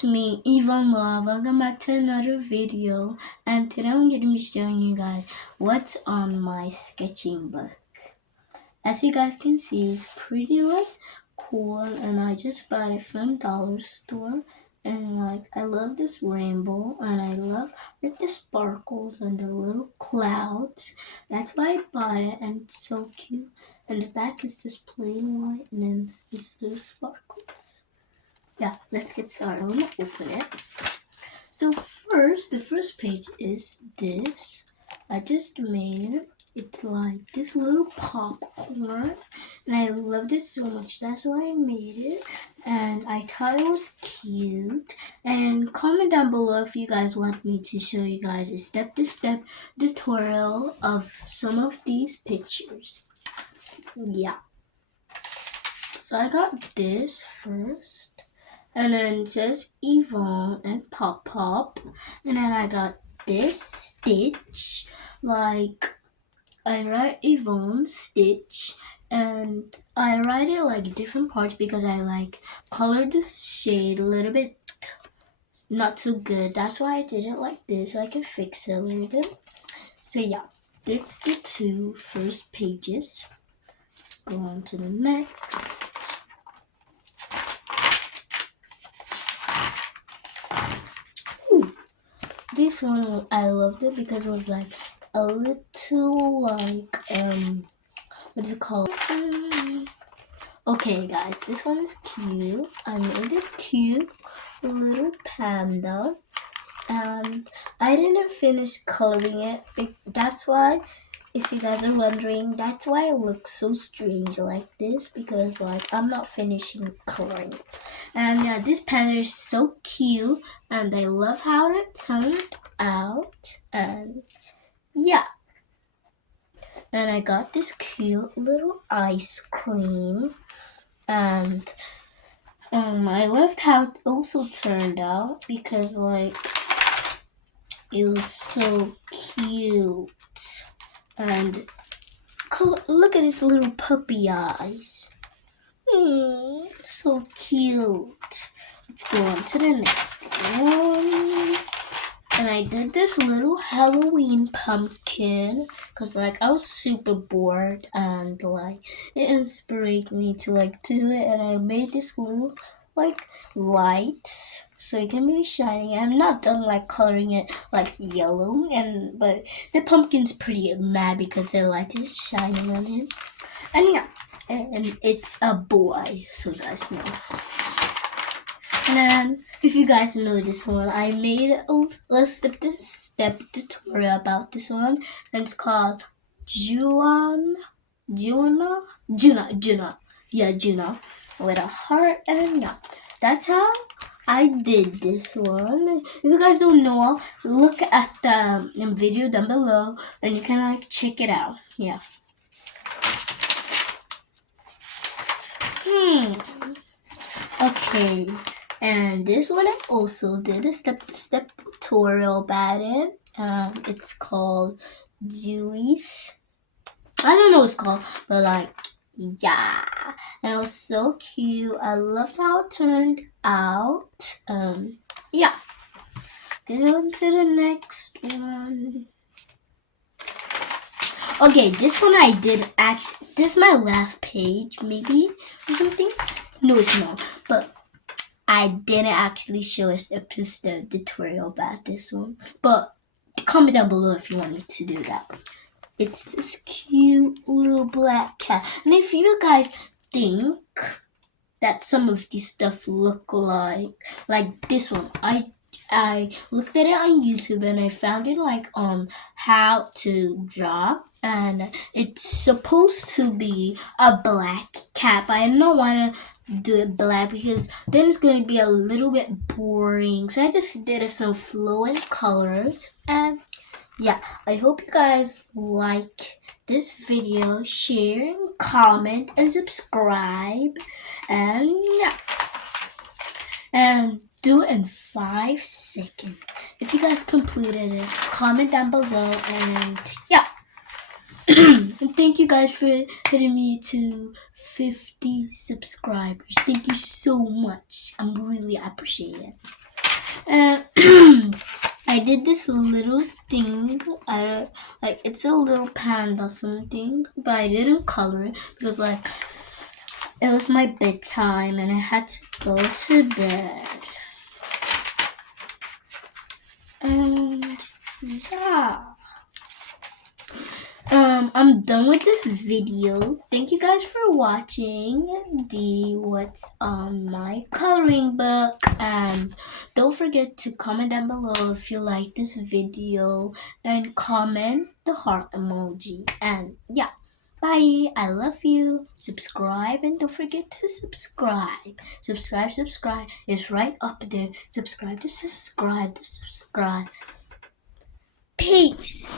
it's me, Yvonne Love. Welcome back to another video, and today I'm going to be showing you guys what's on my sketching book. As you guys can see, it's pretty cool, and I just bought it from dollar store. And I love this rainbow, and I love the sparkles and the little clouds. That's why I bought it, and it's so cute. And the back is just plain white, and then these little sparkles. Yeah, let's get started. Let me open it. So the first page is this. I just made it. It's like this little popcorn, and I love this so much. That's why I made it, and I thought it was cute. And comment down below if you guys want me to show you guys a step-to-step tutorial of some of these pictures. Yeah. So I got this first. And then it says Yvonne and Pop Pop. And then I got this Stitch. Like, I write Yvonne Stitch. And I write it like different parts because I colored the shade a little bit not so good. That's why I did it like this, so I can fix it a little bit. So yeah, that's the two first pages. Go on to the next. This one I loved it because it was like a little what is it called? Okay guys, this one is cute. I made this cute little panda, and I didn't finish coloring it. That's why, if you guys are wondering, that's why it looks so strange like this, because I'm not finishing coloring. And yeah, this panda is so cute, and I love how it turned out. And yeah, and I got this cute little ice cream, and I loved how it also turned out because it was so cute. And look at his little puppy eyes. So cute. Let's go on to the next one. And I did this little Halloween pumpkin because I was super bored, and it inspired me to do it. And I made this little lights so it can be shiny. I'm not done coloring it yellow, but the pumpkin's pretty mad because the light is shining on him. And yeah, and it's a boy, so you guys know. And then, if you guys know this one, I made a step tutorial about this one, and it's called Juna. Yeah, Juna, with a heart, and yeah, that's how I did this one. If you guys don't know, look at the video down below, and you can check it out. Yeah. Okay, and this one I also did a step-to-step tutorial about it. It's called Juice. I don't know what it's called, but yeah, and it was so cute. I loved how it turned out. Yeah. Get on to the next one. Okay, this one I did actually. This is my last page, maybe or something. No, it's not. But I didn't actually show a step-to-step tutorial about this one. But comment down below if you want me to do that. It's this cute little black cat. And if you guys think that some of these stuff look like this one, I looked at it on YouTube and I found it on how to draw, and it's supposed to be a black cat, but I don't want to do it black because then it's going to be a little bit boring. So I just did some flowing colors, and yeah, I hope you guys like this video. Share, comment, and subscribe, and yeah. And do it in 5 seconds. If you guys completed it, comment down below, and yeah. And thank you guys for hitting me to 50 subscribers. Thank you so much. I'm really appreciate it. And I did this little thing. Like it's a little panda something, but I didn't color it because like it was my bedtime and I had to go to bed. And yeah. I'm done with this video. Thank you guys for watching the what's on my coloring book, and don't forget to comment down below if you like this video and comment the heart emoji. And yeah, bye. I love you. Subscribe and don't forget to subscribe. Subscribe. It's right up there. Subscribe. Peace.